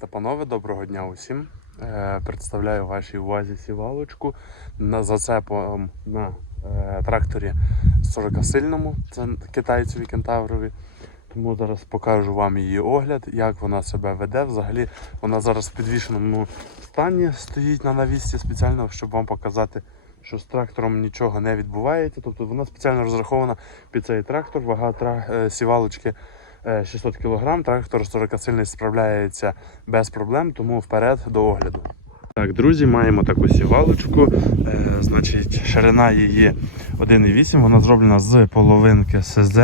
Та панове, доброго дня усім. Е, представляю вашій увазі сівалочку на зацепом на е, тракторі 40-сильному, це китайцеві кентаврові. Тому зараз покажу вам її огляд, як вона себе веде. Взагалі вона зараз в підвішеному стані стоїть на навісці спеціально, щоб вам показати, що з трактором нічого не відбувається. Тобто вона спеціально розрахована під цей трактор, вага е, сівалочки 600 кг. Трактор 40 сильний справляється без проблем, тому вперед до огляду. Так, друзі, маємо таку сівалочку. Е, значить, ширина її 1,8, вона зроблена з половинки СЗ.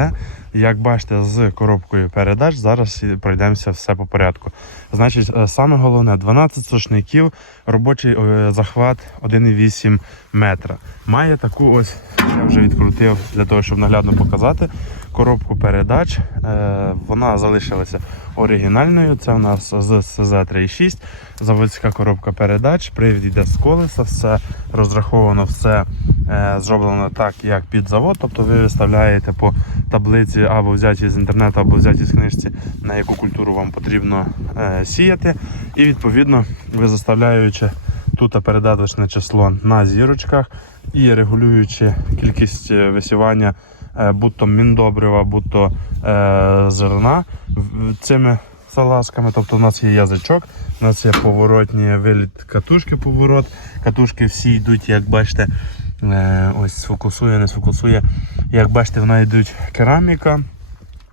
Як бачите, з коробкою передач. Зараз пройдемося все по порядку. Значить, е, саме головне 12 сушників, робочий е, захват 1,8 метра. Має таку ось, я вже відкрутив для того, щоб наглядно показати. Коробку передач. Е, Вона залишилася оригінальною. Це у нас з СЗ 3.6, заводська коробка передач. Привід йде з колеса, все розраховано, все е, зроблено так, як під завод. Тобто ви виставляєте по таблиці або взяті з інтернету, або взяті з книжці, на яку культуру вам потрібно е, сіяти. І відповідно ви заставляючи тут передаточне число на зірочках і регулюючи кількість висівання будь-то міндобрива, будь-то е, зерна цими салазками. Тобто у нас є язичок, у нас є поворотні виліт катушки, поворот. Катушки всі йдуть, як бачите, е, ось сфокусує, не сфокусує. Як бачите, вона йдуть кераміка.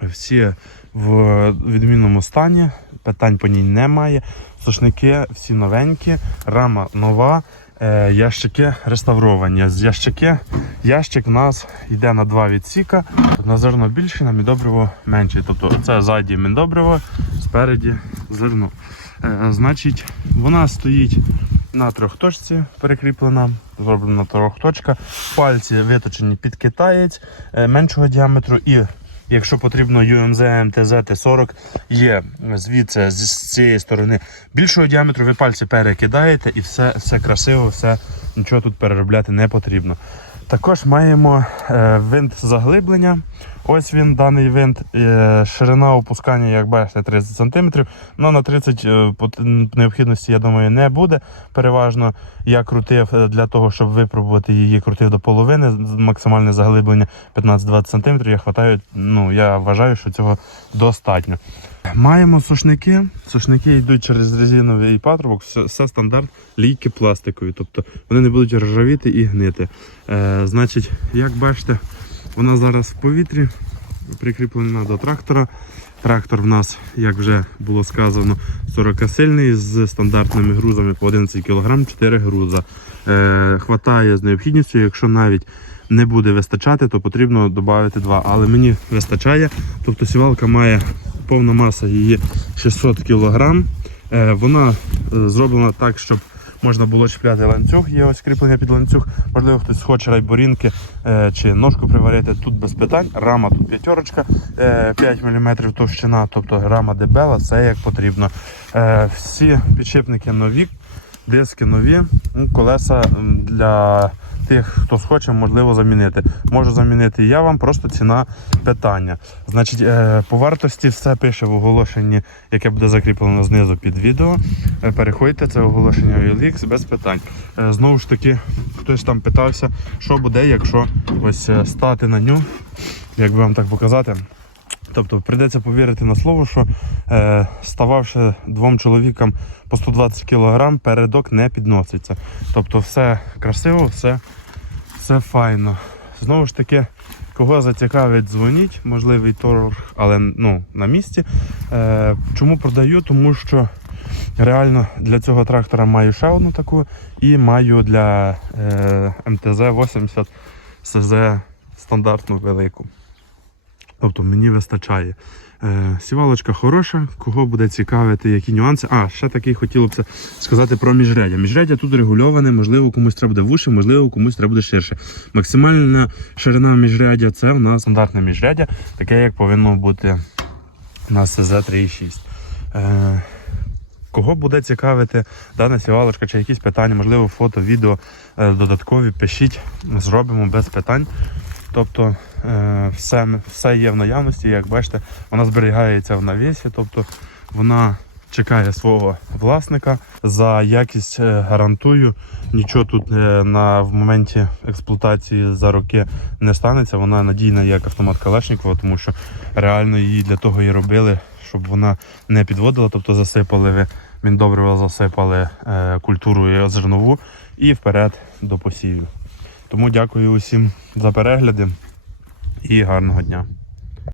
Всі в відмінному стані, питань по ній немає. Сушники всі новенькі, рама нова, е, ящики реставровані. Ящики, ящик у нас йде на два відсіка. На зерно більше, на мідобриво менше. Тобто це ззаді мідобриво, спереді зерно. Е, значить, вона стоїть на трьохточці перекріплена, зроблена трьохточка. Пальці виточені під китаєць е, меншого діаметру і Якщо потрібно UMZ МТЗ Т40 є звідси з цієї сторони більшого діаметру, ви пальці перекидаєте і все, все красиво, все нічого тут переробляти не потрібно. Також маємо е, винт заглиблення. Ось він, даний винт. Е, ширина опускання, як бачите, 30 см. Ну, на 30 е, необхідності, я думаю, не буде. Переважно я крутив для того, щоб випробувати її, крутив до половини. Максимальне заглиблення 15-20 см. Я хватаю, ну, я вважаю, що цього достатньо. Маємо сушники. Сушники йдуть через резиновий патрубок, все, все стандарт, лійки пластикові, тобто вони не будуть ржавіти і гнити. Е, значить, як бачите, вона зараз в повітрі прикріплена до трактора. Трактор в нас, як вже було сказано, 40-сильний з стандартними грузами по 11 кг, 4 груза. Е, хватає з необхідністю, якщо навіть не буде вистачати, то потрібно додати 2. Але мені вистачає. Тобто сівалка має повна маса її 600 кг. Е, вона е, зроблена так, щоб можна було чіпляти ланцюг, є ось кріплення під ланцюг. Можливо, хтось хоче райборінки е, чи ножку приварити. Тут без питань. Рама тут п'ятерочка, е, 5 мм товщина, тобто рама дебела, все як потрібно. Всі підшипники нові, диски нові, колеса для тих, хто схоче, можливо, замінити. Можу замінити я вам, просто ціна питання. Значить, е, по вартості все пише в оголошенні, яке буде закріплено знизу під відео. Е, Переходьте, це оголошення OLX без питань. Е, Знову ж таки, хтось там питався, що буде, якщо ось стати на ню, як би вам так показати. Тобто прийдеться повірити на слово, що е, стававши двом чоловікам по 120 кг, передок не підноситься. Тобто все красиво, все, все файно. Знову ж таки, кого зацікавить, дзвоніть, можливий торг, але ну, на місці. Е, чому продаю? Тому що реально для цього трактора маю ще одну таку і маю для е, МТЗ-80 СЗ стандартну велику. Тобто мені вистачає. Е, сівалочка хороша, кого буде цікавити, які нюанси. А, ще такий хотілося б сказати про міжрядя. Міжрядя тут регульоване, можливо, комусь треба буде вуше, можливо, комусь треба буде ширше. Максимальна ширина міжрядя це у нас стандартне міжрядя, таке, як повинно бути на СЗ 3.6. Е, Кого буде цікавити дана сівалочка чи якісь питання, можливо, фото, відео е, додаткові, пишіть, зробимо без питань. Тобто е, все, все є в наявності, як бачите, вона зберігається в навісі, тобто вона чекає свого власника. За якість е, гарантую. Нічого тут е, на, в моменті експлуатації за роки не станеться. Вона надійна як автомат Калашникова, тому що реально її для того і робили, щоб вона не підводила. Тобто засипали ви міндобрива, засипали культуру зернову і вперед до посівів. Тому дякую усім за перегляди і гарного дня.